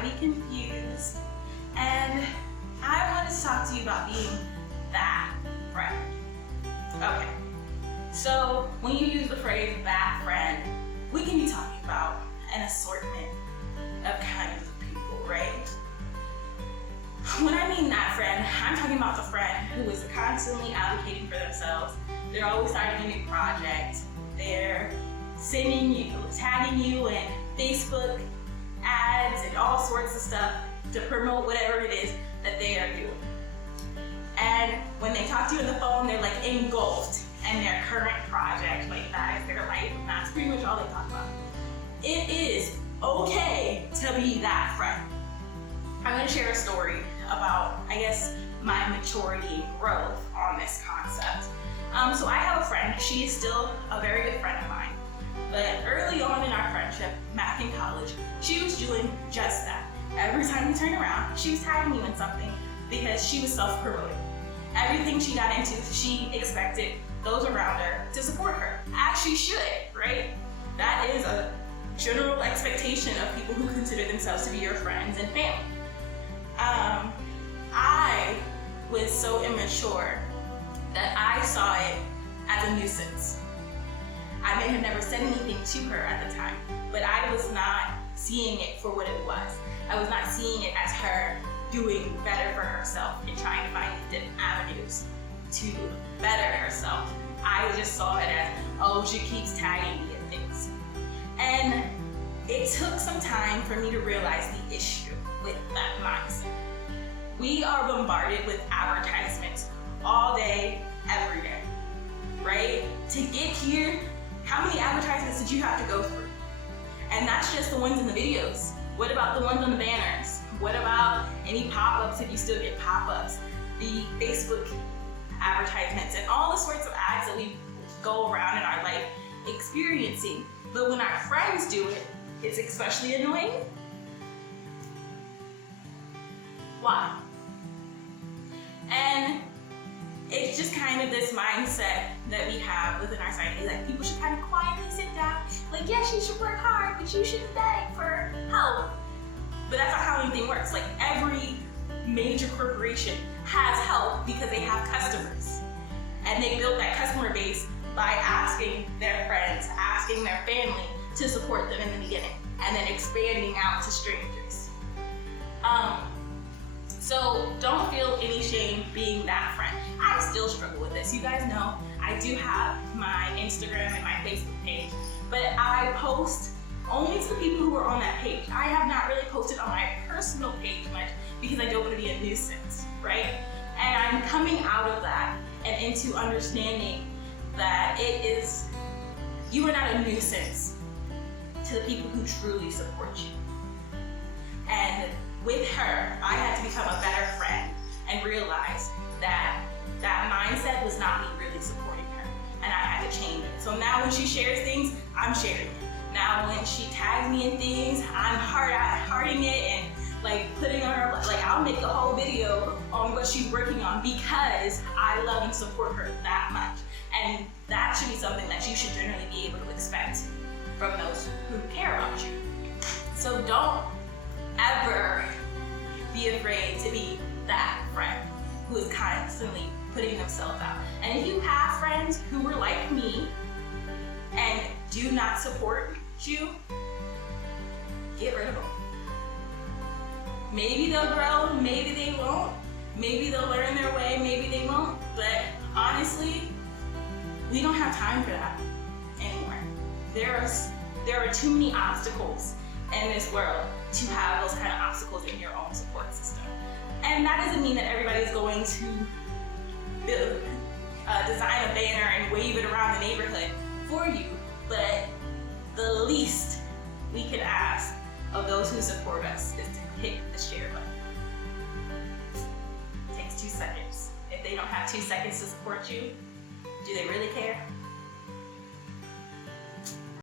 be confused, and I wanted to talk to you about being that friend. Okay, so when you use the phrase that friend, we can be talking about an assortment of kinds of people, right? When I mean that friend, I'm talking about the friend who is constantly advocating for themselves. They're always starting a new project. They're sending you, tagging you in Facebook ads and all sorts of stuff to promote whatever it is that they are doing. And when they talk to you on the phone, they're like engulfed in their current project, like that is their life, and that's pretty much all they talk about. It is okay to be that friend. I'm going to share a story about, I guess, my maturity and growth on this concept. So I have a friend, she is still a very good friend of mine, but early on in our friendship, back in college, she was doing just that. Every time we turned around, she was tagging me in something because she was self-promoting. Everything she got into, she expected those around her to support her, as she should, right? That is a general expectation of people who consider themselves to be your friends and family. I was so immature that I saw it as a nuisance. I may have never said anything to her at the time, but I was not seeing it for what it was. I was not seeing it as her doing better for herself and trying to find different avenues to better herself. I just saw it as, oh, she keeps tagging me in things. And it took some time for me to realize the issue with that mindset. We are bombarded with advertisements all day, every day, right? To get here, how many advertisements did you have to go through? And that's just the ones in the videos. What about the ones on the banners? What about any pop-ups if you still get pop-ups? The Facebook advertisements and all the sorts of ads that we go around in our life experiencing. But when our friends do it, it's especially annoying. Why? And it's just kind of this mindset that we have within our society, like people should kind of quietly sit down, like yes, you should work hard, but you shouldn't beg for help. But that's not how anything works. Like every major corporation has help because they have customers. And they built that customer base by asking their friends, asking their family to support them in the beginning, and then expanding out to strangers. So don't feel any shame being that friend. I still struggle with this. You guys know I do have my Instagram and my Facebook page, but I post only to the people who are on that page. I have not really posted on my personal page much because I don't want to be a nuisance, right? And I'm coming out of that and into understanding that you are not a nuisance to the people who truly support you. And with her, I had to become a better friend and realize that that mindset was not me really supporting her, and I had to change it. So now when she shares things, I'm sharing it. Now when she tags me in things, I'm hearting it and like putting on her, like I'll make a whole video on what she's working on because I love and support her that much. And that should be something that you should generally be able to expect from those who care about you. So don't ever be afraid to be that friend who is constantly putting themselves out. And if you have friends who were like me and do not support you, get rid of them. Maybe they'll grow, maybe they won't. Maybe they'll learn their way, maybe they won't. But honestly, we don't have time for that anymore. There are too many obstacles in this world to have those kind of obstacles in your own support system. And that doesn't mean that everybody's going to design a banner and wave it around the neighborhood for you, but the least we can ask of those who support us is to hit the share button. It takes 2 seconds. If they don't have 2 seconds to support you, do they really care?